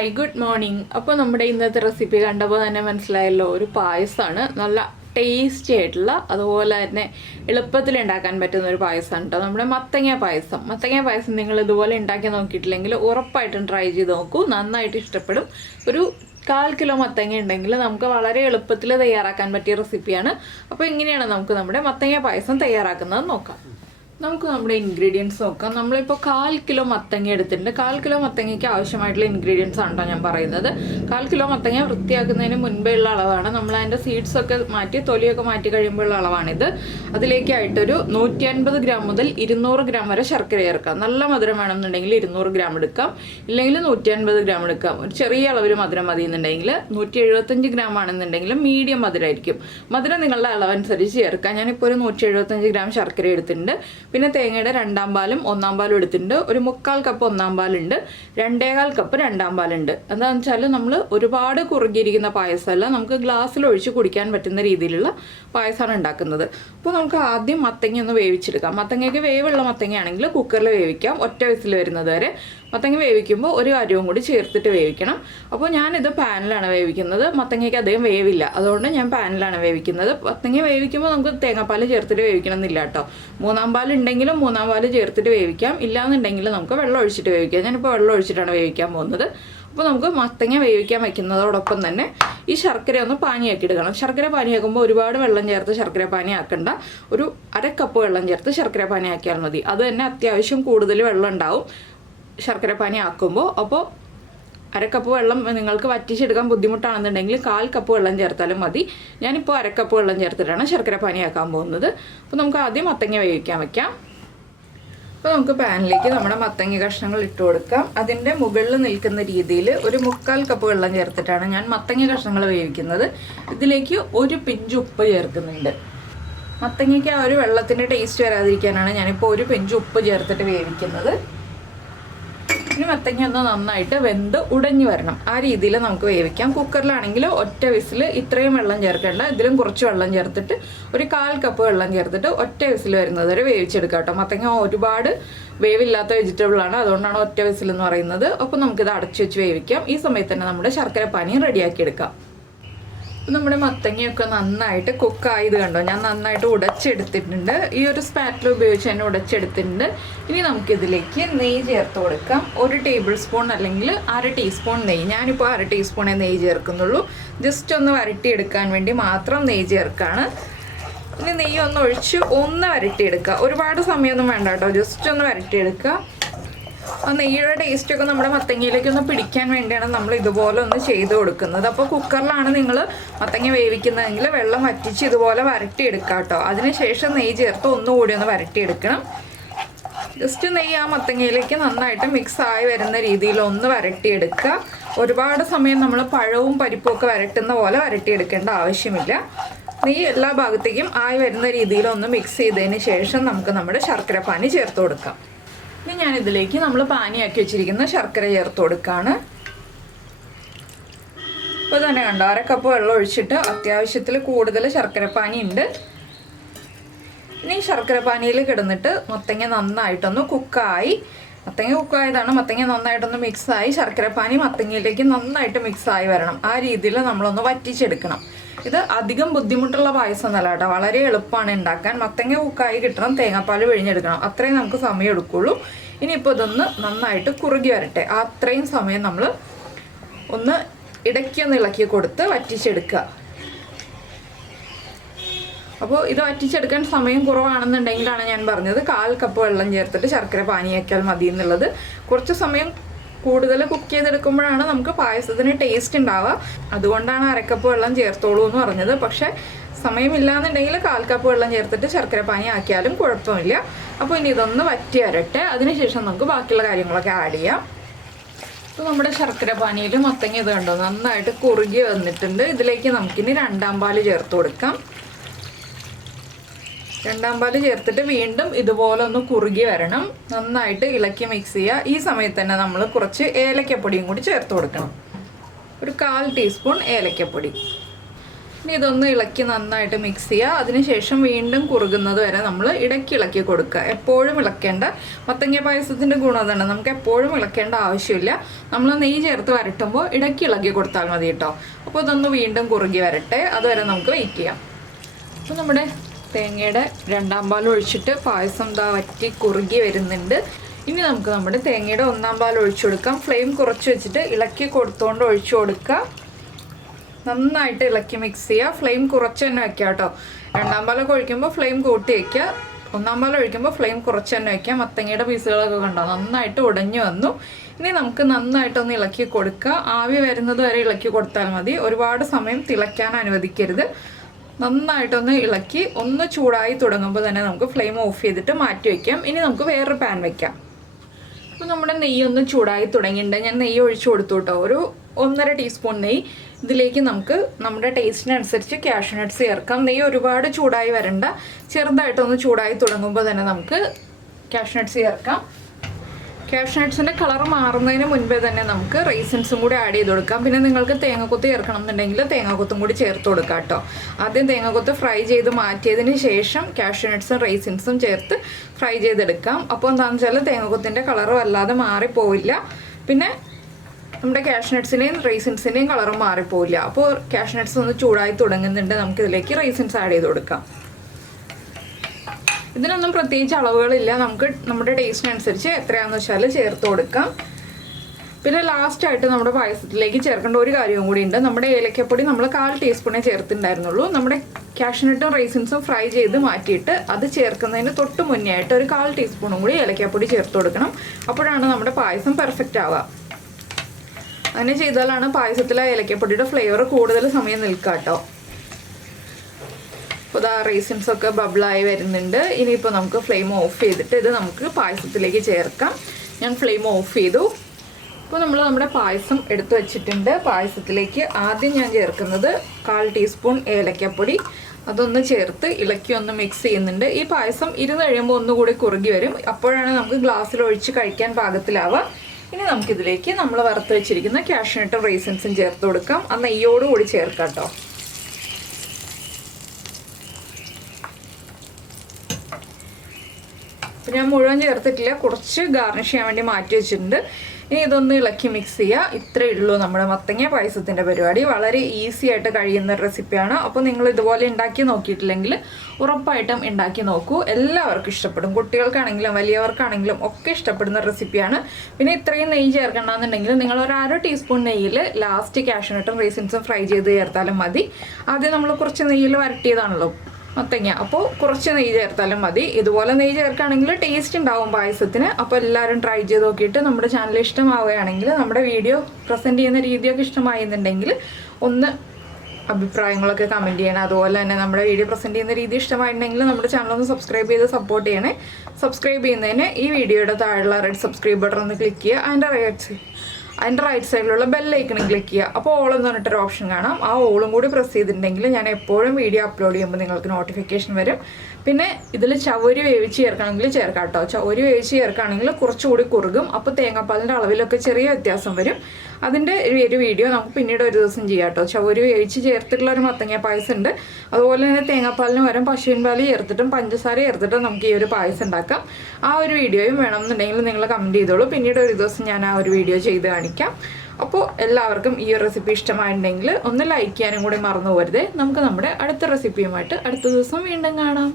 Hi good morning. അപ്പോൾ നമ്മുടെ ഇന്നത്തെ റെസിപ്പി കണ്ടപ്പോൾ തന്നെ മനസ്സിലായല്ലോ, ഒരു പായസമാണ്. നല്ല ടേസ്റ്റി ആയിട്ടുള്ള, അതുപോലെ തന്നെ എളുപ്പത്തിൽ ഉണ്ടാക്കാൻ പറ്റുന്ന ഒരു പായസമാണ് കേട്ടോ, നമ്മുടെ മത്തങ്ങ പായസം. മത്തങ്ങ പായസം നിങ്ങൾ ഇതുപോലെ ഉണ്ടാക്കി നോക്കിയിട്ടില്ലെങ്കിൽ ഉറപ്പായിട്ടും ട്രൈ ചെയ്ത് നോക്കൂ, നന്നായിട്ട് ഇഷ്ടപ്പെടും. ഒരു 1/4 കിലോ മത്തങ്ങ ഉണ്ടെങ്കിൽ നമുക്ക് വളരെ എളുപ്പത്തിൽ തയ്യാറാക്കാൻ പറ്റിയ റെസിപ്പിയാണ്. അപ്പോൾ ഇങ്ങനെയാണ് നമുക്ക് നമ്മുടെ മത്തങ്ങ പായസം തയ്യാറാക്കുന്നത് നോക്കാം. നമുക്ക് നമ്മുടെ ഇൻഗ്രീഡിയൻസ് നോക്കാം. നമ്മളിപ്പോൾ 1/4 കിലോ മത്തങ്ങ എടുത്തിട്ടുണ്ട്. 1/4 കിലോ മത്തങ്ങയ്ക്ക് ആവശ്യമായിട്ടുള്ള ഇൻഗ്രീഡിയൻസ് ആണോ ഞാൻ പറയുന്നത്. 1/4 കിലോ മത്തങ്ങ വൃത്തിയാക്കുന്നതിന് മുൻപേ ഉള്ള അളവാണ്. നമ്മൾ അതിൻ്റെ സീഡ്സൊക്കെ മാറ്റി തൊലിയൊക്കെ മാറ്റി കഴിയുമ്പോഴുള്ള അളവാണിത്. അതിലേക്കായിട്ടൊരു 150 ഗ്രാം മുതൽ 200 ഗ്രാം വരെ ശർക്കര ചേർക്കാം. നല്ല മധുരം വേണമെന്നുണ്ടെങ്കിൽ 200 ഗ്രാം എടുക്കാം, ഇല്ലെങ്കിൽ 150 ഗ്രാം എടുക്കാം. ഒരു ചെറിയ അളവിൽ മധുരം മതി എന്നുണ്ടെങ്കിൽ 175 ഗ്രാം ആണെന്നുണ്ടെങ്കിൽ മീഡിയം മധുരമായിരിക്കും. മധുരം നിങ്ങളുടെ അളവനുസരിച്ച് ചേർക്കാം. ഞാനിപ്പോൾ ഒരു 175 ഗ്രാം ശർക്കര എടുത്തിട്ടുണ്ട്. പിന്നെ തേങ്ങയുടെ 2-ാം പാലും 1-ാം പാലും എടുത്തിട്ടുണ്ട്. ഒരു 3/4 കപ്പ് 1-ാം പാലുണ്ട്, 2.25 കപ്പ് 2-ാം പാലുണ്ട്. എന്താണെന്ന് വെച്ചാൽ നമ്മൾ ഒരുപാട് കുറുകിയിരിക്കുന്ന പായസമല്ല, നമുക്ക് ഗ്ലാസ്സിൽ ഒഴിച്ച് കുടിക്കാൻ പറ്റുന്ന രീതിയിലുള്ള പായസമാണ് ഉണ്ടാക്കുന്നത്. അപ്പോൾ നമുക്ക് ആദ്യം മത്തങ്ങ ഒന്ന് വേവിച്ചെടുക്കാം. മത്തങ്ങയ്ക്ക് വേവുള്ള മത്തങ്ങയാണെങ്കിൽ കുക്കറിൽ വേവിക്കാം, ഒറ്റ വിസിൽ വരുന്നത് വരെ. മത്തങ്ങ വേവിക്കുമ്പോൾ ഒരു കാര്യവും കൂടി ചേർത്തിട്ട് വേവിക്കണം. അപ്പോൾ ഞാനിത് പാനിലാണ് വേവിക്കുന്നത്. മത്തങ്ങയ്ക്ക് അധികം വേവില്ല, അതുകൊണ്ട് ഞാൻ പാനിലാണ് വേവിക്കുന്നത്. മത്തങ്ങ വേവിക്കുമ്പോൾ നമുക്ക് തേങ്ങാപ്പാൽ ചേർത്തിട്ട് വേവിക്കണം എന്നില്ല കേട്ടോ. 3-ാം പാൽ ഉണ്ടെങ്കിലും 3-ാം പാൽ ചേർത്തിട്ട് വേവിക്കാം, ഇല്ലാന്നുണ്ടെങ്കിൽ നമുക്ക് വെള്ളം ഒഴിച്ചിട്ട് വേവിക്കാം. ഞാനിപ്പോൾ വെള്ളം ഒഴിച്ചിട്ടാണ് വേവിക്കാൻ പോകുന്നത്. അപ്പോൾ നമുക്ക് മത്തങ്ങ വേവിക്കാൻ വയ്ക്കുന്നതോടൊപ്പം തന്നെ ഈ ശർക്കര ഒന്ന് പാനിയാക്കി എടുക്കണം. ശർക്കര പാനിയാക്കുമ്പോൾ ഒരുപാട് വെള്ളം ചേർത്ത് ശർക്കര പാനി ആക്കണ്ട. ഒരു 1/2 കപ്പ് വെള്ളം ചേർത്ത് ശർക്കര പാനി ആക്കിയാൽ മതി. അത് തന്നെ അത്യാവശ്യം കൂടുതൽ വെള്ളം ഉണ്ടാവും ശർക്കര പാനി ആക്കുമ്പോൾ. അപ്പോൾ 1/2 കപ്പ് വെള്ളം നിങ്ങൾക്ക് വറ്റിച്ചെടുക്കാൻ ബുദ്ധിമുട്ടാണെന്നുണ്ടെങ്കിൽ 1/4 കപ്പ് വെള്ളം ചേർത്താലും മതി. ഞാനിപ്പോൾ 1/2 കപ്പ് വെള്ളം ചേർത്തിട്ടാണ് ശർക്കര പാനി ആക്കാൻ പോകുന്നത്. അപ്പോൾ നമുക്ക് ആദ്യം മത്തങ്ങ വേവിക്കാൻ വയ്ക്കാം. അപ്പോൾ നമുക്ക് പാനിലേക്ക് നമ്മുടെ മത്തങ്ങ കഷ്ണങ്ങൾ ഇട്ട് കൊടുക്കാം. അതിൻ്റെ മുകളിൽ നിൽക്കുന്ന രീതിയിൽ ഒരു 3/4 കപ്പ് വെള്ളം ചേർത്തിട്ടാണ് ഞാൻ മത്തങ്ങ കഷ്ണങ്ങൾ വേവിക്കുന്നത്. ഇതിലേക്ക് ഒരു പിഞ്ച് ഉപ്പ് ചേർക്കുന്നുണ്ട്. മത്തങ്ങയ്ക്ക് ആ ഒരു വെള്ളത്തിൻ്റെ ടേസ്റ്റ് വരാതിരിക്കാനാണ് ഞാനിപ്പോൾ ഒരു പിഞ്ച് ഉപ്പ് ചേർത്തിട്ട് വേവിക്കുന്നത്. ഇനി മത്തങ്ങ ഒന്ന് നന്നായിട്ട് വെന്ത് ഉടഞ്ഞു വരണം, ആ രീതിയിൽ നമുക്ക് വേവിക്കാം. കുക്കറിലാണെങ്കിൽ ഒറ്റ വിസിൽ ഇത്രയും വെള്ളം ചേർക്കേണ്ട, ഇതിലും കുറച്ച് വെള്ളം ചേർത്തിട്ട് ഒരു 1/4 കപ്പ് വെള്ളം ചേർത്തിട്ട് ഒറ്റ വിസിൽ വരുന്നത് വരെ വേവിച്ചെടുക്കാം കേട്ടോ. മത്തങ്ങ ഒരുപാട് വേവില്ലാത്ത വെജിറ്റബിളാണ്, അതുകൊണ്ടാണ് ഒറ്റ വിസിൽ എന്ന് പറയുന്നത്. അപ്പോൾ നമുക്കിത് അടച്ചു വെച്ച് വേവിക്കാം. ഈ സമയത്ത് തന്നെ നമ്മുടെ ശർക്കര പാനിയും റെഡിയാക്കി എടുക്കാം. നമ്മുടെ മത്തങ്ങയൊക്കെ നന്നായിട്ട് കുക്കായത് കണ്ടോ, ഞാൻ നന്നായിട്ട് ഉടച്ചെടുത്തിട്ടുണ്ട്. ഈ ഒരു സ്പാറ്റിൽ ഉപയോഗിച്ച് തന്നെ ഉടച്ചെടുത്തിട്ടുണ്ട്. ഇനി നമുക്കിതിലേക്ക് നെയ്യ് ചേർത്ത് കൊടുക്കാം. 1 ടേബിൾ സ്പൂൺ അല്ലെങ്കിൽ 1/2 ടീസ്പൂൺ നെയ്യ്. ഞാനിപ്പോൾ 1/2 ടീസ്പൂണേ നെയ്യ് ചേർക്കുന്നുള്ളൂ. ജസ്റ്റ് ഒന്ന് വരട്ടിയെടുക്കാൻ വേണ്ടി മാത്രം നെയ്യ് ചേർക്കാണ്. ഇനി നെയ്യ് ഒന്ന് ഒഴിച്ച് ഒന്ന് വരട്ടിയെടുക്കുക. ഒരുപാട് സമയമൊന്നും വേണ്ട കേട്ടോ, ജസ്റ്റ് ഒന്ന് വരട്ടിയെടുക്കുക. ആ നെയ്യുടെ ടേസ്റ്റൊക്കെ നമ്മുടെ മത്തങ്ങയിലേക്ക് ഒന്ന് പിടിക്കാൻ വേണ്ടിയാണ് നമ്മൾ ഇതുപോലെ ഒന്ന് ചെയ്ത് കൊടുക്കുന്നത്. അപ്പോൾ കുക്കറിലാണ് നിങ്ങൾ മത്തങ്ങ വേവിക്കുന്നതെങ്കിൽ വെള്ളം വറ്റിച്ച് ഇതുപോലെ വരട്ടിയെടുക്കുക കേട്ടോ. അതിനുശേഷം നെയ്യ് ചേർത്ത് ഒന്നുകൂടി ഒന്ന് വരട്ടിയെടുക്കണം. ജസ്റ്റ് നെയ്യ് ആ മത്തങ്ങയിലേക്ക് നന്നായിട്ട് മിക്സായി വരുന്ന രീതിയിൽ ഒന്ന് വരട്ടിയെടുക്കുക. ഒരുപാട് സമയം നമ്മൾ പഴവും പരിപ്പും ഒക്കെ വരട്ടുന്ന പോലെ വരട്ടിയെടുക്കേണ്ട ആവശ്യമില്ല. നെയ്യ് എല്ലാ ഭാഗത്തേക്കും ആയി വരുന്ന രീതിയിൽ ഒന്ന് മിക്സ് ചെയ്തതിന് ശേഷം നമുക്ക് നമ്മുടെ ശർക്കര പാനി ചേർത്ത് കൊടുക്കാം. ഇനി ഞാനിതിലേക്ക് നമ്മൾ പാനിയാക്കി വെച്ചിരിക്കുന്ന ശർക്കര ചേർത്ത് കൊടുക്കുകയാണ്. ഇപ്പോൾ തന്നെ കണ്ടോ, 1/2 കപ്പ് വെള്ളം ഒഴിച്ചിട്ട് അത്യാവശ്യത്തിൽ കൂടുതൽ ശർക്കര പാനി ഉണ്ട്. ഇനി ശർക്കര പാനിയിൽ കിടന്നിട്ട് മത്തങ്ങ നന്നായിട്ടൊന്ന് കുക്കായി, മത്തങ്ങ കുക്കായതാണ്, മത്തങ്ങ നന്നായിട്ടൊന്ന് മിക്സായി ശർക്കര പാനി മത്തങ്ങയിലേക്ക് നന്നായിട്ട് മിക്സായി വരണം. ആ രീതിയിൽ നമ്മളൊന്ന് വറ്റിച്ചെടുക്കണം. ഇത് അധികം ബുദ്ധിമുട്ടുള്ള പായസം എന്നല്ല കേട്ടോ, വളരെ എളുപ്പമാണ് ഉണ്ടാക്കാൻ. മത്തങ്ങ കുക്കായി കിട്ടണം, തേങ്ങാപ്പാൽ പിഴിഞ്ഞെടുക്കണം, അത്രയും നമുക്ക് സമയം എടുക്കുള്ളൂ. ഇനിയിപ്പോൾ ഇതൊന്ന് നന്നായിട്ട് കുറുകി വരട്ടെ. അത്രയും സമയം നമ്മൾ ഒന്ന് ഇടയ്ക്കൊന്ന് ഇളക്കി കൊടുത്ത് വറ്റിച്ചെടുക്കുക. അപ്പോൾ ഇത് വറ്റിച്ചെടുക്കാൻ സമയം കുറവാണെന്നുണ്ടെങ്കിലാണ് ഞാൻ പറഞ്ഞത് 1/4 കപ്പ് വെള്ളം ചേർത്തിട്ട് ശർക്കര പാനിയാക്കിയാൽ മതി എന്നുള്ളത്. കുറച്ച് സമയം കൂടുതൽ കുക്ക് ചെയ്തെടുക്കുമ്പോഴാണ് നമുക്ക് പായസത്തിന് ടേസ്റ്റ് ഉണ്ടാവുക. അതുകൊണ്ടാണ് 1/2 കപ്പ് വെള്ളം ചേർത്തോളൂ എന്ന് പറഞ്ഞത്. പക്ഷേ സമയമില്ലാന്നുണ്ടെങ്കിൽ 1/4 കപ്പ് വെള്ളം ചേർത്തിട്ട് ശർക്കര പാനി ആക്കിയാലും കുഴപ്പമില്ല. അപ്പോൾ ഇനി ഇതൊന്ന് വറ്റി വരട്ടെ, അതിനുശേഷം നമുക്ക് ബാക്കിയുള്ള കാര്യങ്ങളൊക്കെ ആഡ് ചെയ്യാം. അപ്പോൾ നമ്മുടെ ശർക്കര പാനിയിൽ മത്തങ്ങ ഇത് കണ്ടോ നന്നായിട്ട് കുറുകി വന്നിട്ടുണ്ട്. ഇതിലേക്ക് നമുക്കിനി 2-ാം പാല് ചേർത്ത് കൊടുക്കാം. 2-ാം പാല് ചേർത്തിട്ട് വീണ്ടും ഇതുപോലെ ഒന്ന് കുറുകി വരണം, നന്നായിട്ട് ഇളക്കി മിക്സ് ചെയ്യുക. ഈ സമയത്ത് തന്നെ നമ്മൾ കുറച്ച് ഏലക്കപ്പൊടിയും കൂടി ചേർത്ത് കൊടുക്കണം. ഒരു 1/4 ടീസ്പൂൺ ഏലക്കപ്പൊടി. ഇനി ഇതൊന്ന് ഇളക്കി നന്നായിട്ട് മിക്സ് ചെയ്യുക. അതിനുശേഷം വീണ്ടും കുറുകുന്നത് വരെ നമ്മൾ ഇടയ്ക്ക് ഇളക്കി കൊടുക്കുക. എപ്പോഴും ഇളക്കേണ്ട, മത്തങ്ങ പായസത്തിൻ്റെ ഗുണം അതാണ്, നമുക്ക് എപ്പോഴും ഇളക്കേണ്ട ആവശ്യമില്ല. നമ്മൾ നെയ്യ് ചേർത്ത് വരട്ടുമ്പോൾ ഇടയ്ക്ക് ഇളക്കി കൊടുത്താൽ മതി കേട്ടോ. അപ്പോൾ ഇതൊന്ന് വീണ്ടും കുറുകി വരട്ടെ, അതുവരെ നമുക്ക് വെയിറ്റ് ചെയ്യാം. അപ്പോൾ നമ്മുടെ തേങ്ങയുടെ രണ്ടാം പാൽ ഒഴിച്ചിട്ട് പായസം ദാ വറ്റി കുറുകി വരുന്നുണ്ട്. ഇനി നമുക്ക് നമ്മുടെ തേങ്ങയുടെ ഒന്നാം പാൽ ഒഴിച്ചു കൊടുക്കാം. ഫ്ലെയിം കുറച്ച് വെച്ചിട്ട് ഇളക്കി കൊടുത്തുകൊണ്ട് ഒഴിച്ചു കൊടുക്കുക. നന്നായിട്ട് ഇളക്കി മിക്സ് ചെയ്യുക. ഫ്ലെയിം കുറച്ച് തന്നെ വെക്കുക കേട്ടോ. രണ്ടാം പാലൊക്കെ ഒഴിക്കുമ്പോൾ ഫ്ലെയിം കൂട്ടി വയ്ക്കുക. ഒന്നാം പാൽ ഒഴിക്കുമ്പോൾ ഫ്ലെയിം കുറച്ച് തന്നെ വയ്ക്കുക. മത്തങ്ങയുടെ പീസുകളൊക്കെ കണ്ടോ നന്നായിട്ട് ഉടഞ്ഞു വന്നു. ഇനി നമുക്ക് നന്നായിട്ടൊന്ന് ഇളക്കി കൊടുക്കുക. ആവി വരുന്നത് വരെ ഇളക്കി കൊടുത്താൽ മതി. ഒരുപാട് സമയം തിളയ്ക്കാൻ അനുവദിക്കരുത്. നന്നായിട്ടൊന്ന് ഇളക്കി ഒന്ന് ചൂടായി തുടങ്ങുമ്പോൾ തന്നെ നമുക്ക് ഫ്ലെയിം ഓഫ് ചെയ്തിട്ട് മാറ്റി വയ്ക്കാം. ഇനി നമുക്ക് വേറൊരു പാൻ വയ്ക്കാം. അപ്പോൾ നമ്മുടെ നെയ്യ് ഒന്ന് ചൂടായി തുടങ്ങിയിട്ടുണ്ട്. ഞാൻ നെയ്യ് ഒഴിച്ചു കൊടുത്തു കേട്ടോ, ഒരു 1.5 ടീസ്പൂൺ നെയ്യ്. ഇതിലേക്ക് നമുക്ക് നമ്മുടെ ടേസ്റ്റിനനുസരിച്ച് കാഷ്യൂ നട്ട്സ് ചേർക്കാം. നെയ്യ് ഒരുപാട് ചൂടായി വരണ്ട, ചെറുതായിട്ടൊന്ന് ചൂടായി തുടങ്ങുമ്പോൾ തന്നെ നമുക്ക് കാഷ്യൂ നട്ട്സ് ചേർക്കാം. കാഷ്യൂ നട്ട്സിൻ്റെ കളർ മാറുന്നതിന് മുൻപേ തന്നെ നമുക്ക് റൈസിൻസും കൂടി ആഡ് ചെയ്ത് കൊടുക്കാം. പിന്നെ നിങ്ങൾക്ക് തേങ്ങാക്കൊത്ത് ചേർക്കണം എന്നുണ്ടെങ്കിൽ തേങ്ങാക്കൊത്തും കൂടി ചേർത്ത് കൊടുക്കാം കേട്ടോ. ആദ്യം തേങ്ങാക്കൊത്ത് ഫ്രൈ ചെയ്ത് മാറ്റിയതിന് ശേഷം കാഷ്യൂ നട്ട്സും റൈസിൻസും ചേർത്ത് ഫ്രൈ ചെയ്തെടുക്കാം. അപ്പോൾ എന്താണെന്ന് വെച്ചാൽ തേങ്ങാക്കൊത്തിൻ്റെ കളർ വല്ലാതെ മാറിപ്പോവില്ല. പിന്നെ നമ്മുടെ കാഷ്യൂ നട്ട്സിൻ്റെയും റൈസിൻസിൻ്റെയും കളറും മാറിപ്പോവില്ല. അപ്പോൾ കാഷ്യൂ നട്ട്സ് ഒന്ന് ചൂടായി തുടങ്ങുന്നുണ്ട്. നമുക്കിതിലേക്ക് റൈസിൻസ് ആഡ് ചെയ്ത് കൊടുക്കാം. ഇതിനൊന്നും പ്രത്യേകിച്ച് അളവുകളില്ല, നമുക്ക് നമ്മുടെ ടേസ്റ്റിനനുസരിച്ച് എത്രയാണെന്ന് വെച്ചാൽ ചേർത്ത് കൊടുക്കാം. പിന്നെ ലാസ്റ്റായിട്ട് നമ്മുടെ പായസത്തിലേക്ക് ചേർക്കേണ്ട ഒരു കാര്യവും കൂടി ഉണ്ട്. നമ്മുടെ ഏലക്കപ്പൊടി നമ്മൾ 1/4 ടീസ്പൂണേ ചേർത്തിട്ടുണ്ടായിരുന്നുള്ളൂ. നമ്മുടെ കാഷ്യൂ നട്ടും റൈസിൻസും ഫ്രൈ ചെയ്ത് മാറ്റിയിട്ട് അത് ചേർക്കുന്നതിന് തൊട്ട് മുന്നേ ആയിട്ട് ഒരു 1/4 ടീസ്പൂണും കൂടി ഏലക്കപ്പൊടി ചേർത്ത് കൊടുക്കണം. അപ്പോഴാണ് നമ്മുടെ പായസം പെർഫെക്റ്റ് ആവുക. അങ്ങനെ ചെയ്താലാണ് പായസത്തിലെ ഏലക്കപ്പൊടിയുടെ ഫ്ലേവർ കൂടുതൽ സമയം നിൽക്കുക കേട്ടോ. അപ്പോൾ ഇതാ റൈസിൻസൊക്കെ ബബിളായി വരുന്നുണ്ട്. ഇനിയിപ്പോൾ നമുക്ക് ഫ്ലെയിം ഓഫ് ചെയ്തിട്ട് ഇത് നമുക്ക് പായസത്തിലേക്ക് ചേർക്കാം. ഞാൻ ഫ്ലെയിം ഓഫ് ചെയ്തു. അപ്പോൾ നമ്മൾ നമ്മുടെ പായസം എടുത്തു വെച്ചിട്ടുണ്ട്. പായസത്തിലേക്ക് ആദ്യം ഞാൻ ചേർക്കുന്നത് 1/4 ടീസ്പൂൺ ഏലക്കപ്പൊടി. അതൊന്ന് ചേർത്ത് ഇളക്കി ഒന്ന് മിക്സ് ചെയ്യുന്നുണ്ട്. ഈ പായസം ഇരുന്ന് കഴിയുമ്പോൾ ഒന്നുകൂടി കുറുകി വരും. അപ്പോഴാണ് നമുക്ക് ഗ്ലാസ്സിൽ ഒഴിച്ച് കഴിക്കാൻ പാകത്തിലാവുക. ഇനി നമുക്കിതിലേക്ക് നമ്മൾ വറുത്ത് വെച്ചിരിക്കുന്ന കാഷ്യൂ നട്ടും റൈസിൻസും ചേർത്ത് കൊടുക്കാം. ആ നെയ്യോടുകൂടി ചേർക്കാം കേട്ടോ. ഞാൻ മുഴുവൻ ചേർത്തിട്ടില്ല, കുറച്ച് ഗാർണിഷ് ചെയ്യാൻ വേണ്ടി മാറ്റി വെച്ചിട്ടുണ്ട്. ഇനി ഇതൊന്ന് ഇളക്കി മിക്സ് ചെയ്യുക. ഇത്രയേ ഉള്ളൂ നമ്മുടെ മത്തങ്ങ പായസത്തിൻ്റെ പരിപാടി. വളരെ ഈസി ആയിട്ട് കഴിയുന്ന റെസിപ്പിയാണ്. അപ്പോൾ നിങ്ങൾ ഇതുപോലെ ഉണ്ടാക്കി നോക്കിയിട്ടില്ലെങ്കിൽ ഉറപ്പായിട്ടും ഉണ്ടാക്കി നോക്കൂ. എല്ലാവർക്കും ഇഷ്ടപ്പെടും. കുട്ടികൾക്കാണെങ്കിലും വലിയവർക്കാണെങ്കിലും ഒക്കെ ഇഷ്ടപ്പെടുന്ന റെസിപ്പിയാണ്. പിന്നെ ഇത്രയും നെയ്യ് ചേർക്കണമെന്നുണ്ടെങ്കിൽ നിങ്ങൾ ഒരു 1/2 ടീസ്പൂൺ നെയ്യിൽ ലാസ്റ്റ് കാഷ്യൂ നട്ടും റൈസിൻസും ഫ്രൈ ചെയ്ത് ചേർത്താലും മതി. ആദ്യം നമ്മൾ കുറച്ച് നെയ്യിൽ വരട്ടിയതാണല്ലോ മത്തങ്ങ, അപ്പോൾ കുറച്ച് നെയ്യ് ചേർത്താലും മതി. ഇതുപോലെ നെയ്യ് ചേർക്കുകയാണെങ്കിൽ ടേസ്റ്റ് ഉണ്ടാവും പായസത്തിന്. അപ്പോൾ എല്ലാവരും ട്രൈ ചെയ്ത് നോക്കിയിട്ട് നമ്മുടെ ചാനൽ ഇഷ്ടമാവുകയാണെങ്കിൽ, നമ്മുടെ വീഡിയോ പ്രസൻറ്റ് ചെയ്യുന്ന രീതിയൊക്കെ ഇഷ്ടമായിരുന്നുണ്ടെങ്കിൽ ഒന്ന് അഭിപ്രായങ്ങളൊക്കെ കമൻറ്റ് ചെയ്യണം. അതുപോലെ തന്നെ നമ്മുടെ വീഡിയോ പ്രസൻറ്റ് ചെയ്യുന്ന രീതി ഇഷ്ടമായിട്ടുണ്ടെങ്കിൽ നമ്മുടെ ചാനൽ ഒന്ന് സബ്സ്ക്രൈബ് ചെയ്ത് സപ്പോർട്ട് ചെയ്യണേ. സബ്സ്ക്രൈബ് ചെയ്യുന്നതിന് ഈ വീഡിയോയുടെ താഴെയുള്ള റെഡ് സബ്സ്ക്രൈബ് ബട്ടൺ ഒന്ന് ക്ലിക്ക് ചെയ്യുക. അതിൻ്റെ റൈറ്റ് സൈഡിലുള്ള ബെല്ലൈക്കണും ക്ലിക്ക് ചെയ്യുക. അപ്പോൾ ഓൾ എന്ന് പറഞ്ഞിട്ടൊരു ഓപ്ഷൻ കാണാം. ആ ഓളും കൂടി പ്രസ് ചെയ്തിട്ടുണ്ടെങ്കിൽ ഞാൻ എപ്പോഴും വീഡിയോ അപ്ലോഡ് ചെയ്യുമ്പോൾ നിങ്ങൾക്ക് നോട്ടിഫിക്കേഷൻ വരും. പിന്നെ ഇതിൽ ചവരി വേവിച്ച് ചേർക്കണമെങ്കിൽ ചേർക്കാം കേട്ടോ. ചവരി വേവിച്ച് ചേർക്കുകയാണെങ്കിൽ കുറച്ചുകൂടി കുറുകും. അപ്പോൾ തേങ്ങാപ്പാലിൻ്റെ അളവിലൊക്കെ ചെറിയ വ്യത്യാസം വരും. അതിൻ്റെ ഒരു വീഡിയോ നമുക്ക് പിന്നീട് ഒരു ദിവസം ചെയ്യാം കേട്ടോ. ചവരി വേവിച്ച് ചേർത്തിട്ടുള്ള ഒരു മത്തങ്ങ പായസം ഉണ്ട്. അതുപോലെ തന്നെ തേങ്ങാപ്പാലിന് പകരം പശുവിൻ പാൽ ചേർത്തിട്ടും പഞ്ചസാര ചേർത്തിട്ടും നമുക്ക് ഈ ഒരു പായസം ഉണ്ടാക്കാം. ആ ഒരു വീഡിയോയും വേണമെന്നുണ്ടെങ്കിൽ നിങ്ങൾ കമൻറ്റ് ചെയ്തോളൂ. പിന്നീട് ഒരു ദിവസം ഞാൻ ആ ഒരു വീഡിയോ ചെയ്ത് കാണിക്കാം. അപ്പോൾ എല്ലാവർക്കും ഈ റെസിപ്പി ഇഷ്ടമായിട്ടുണ്ടെങ്കിൽ ഒന്ന് ലൈക്ക് ചെയ്യാനും കൂടി മറന്നു പോകരുത്. നമുക്ക് നമ്മുടെ അടുത്ത റെസിപ്പിയുമായിട്ട് അടുത്ത ദിവസം വീണ്ടും കാണാം.